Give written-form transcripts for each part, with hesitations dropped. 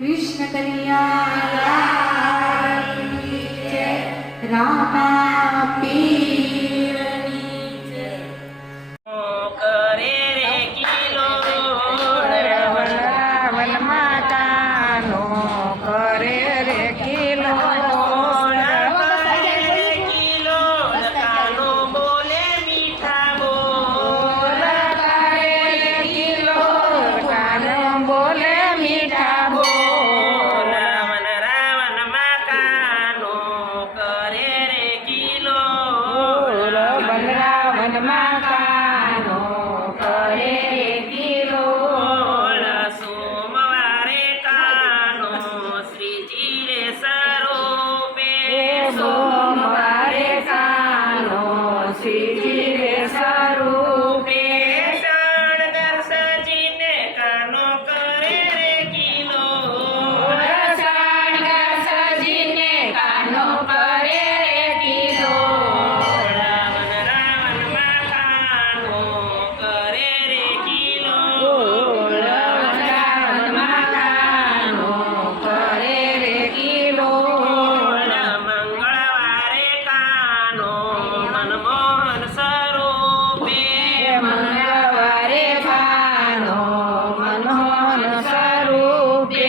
कृष्ण कन्हैया रामा पीरनी जय। કરે રે કિલોળ વન માતાનો કરે રે કિલોળ કિલોળ કાનો બોલે મીઠા બોલ કરે રે કિલોળ કાનો બોલે મીઠા બોલ રાવણ માતાનો કરે રે કિલોળ વન માતાનો કરે રે કિલોળ સોમવારે કાનો શ્રીજી રે સ્વરૂપે સોમવારે કાનો શ્રીજી રે સ્વરૂપે શણગાર સજીને કાનો કરે રે કિલોળ શણગાર સજીને કાનો કરે રે કિલોળ રાવણ માતાનો કરે રે કિલોળ રાવણ માતાનો કરે રે કિલોળ મંગળવારે કાનો મનમોહન સ્વરૂપે મંગળવારે કાનો મનોહર સ્વરૂપે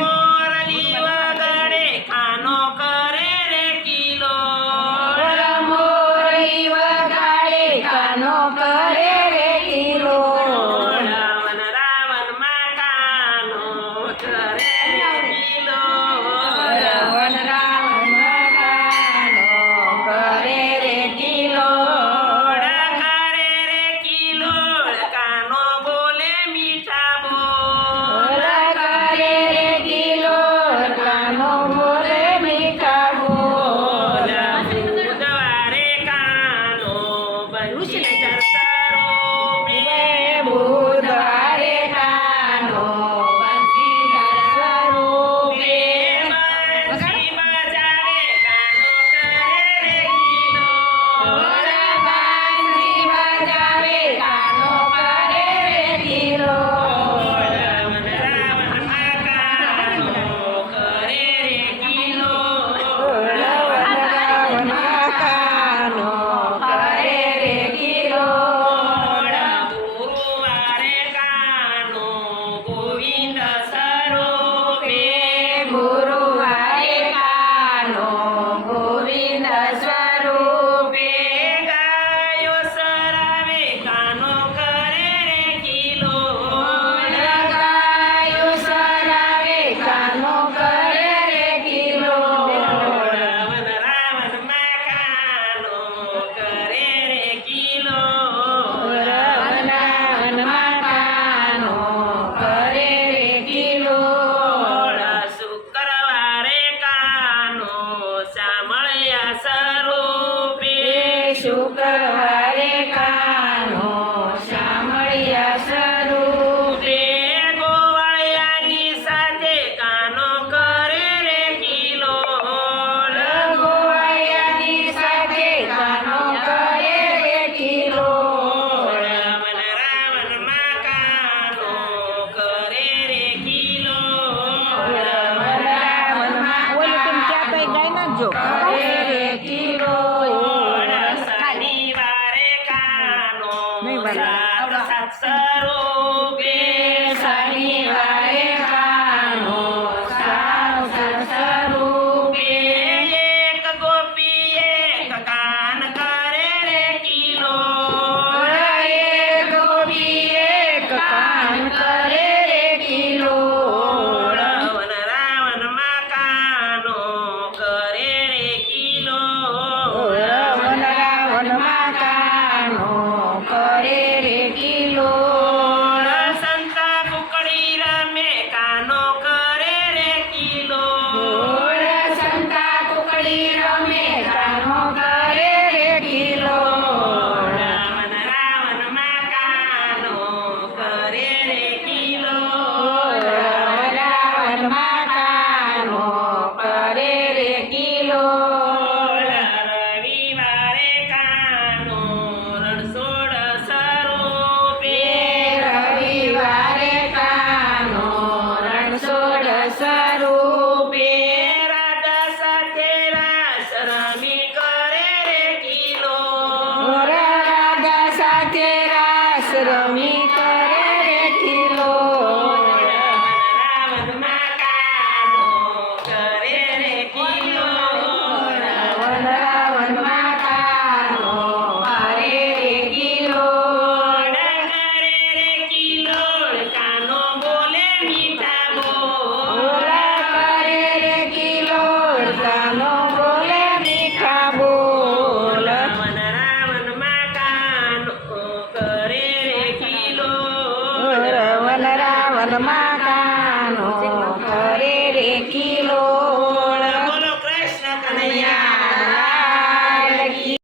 મોરલી વગાડે કાનો કરે રે કિલોળ મોરી વગાડે કાનો કરે રે કિલોળ રાવણ માતાનો કરે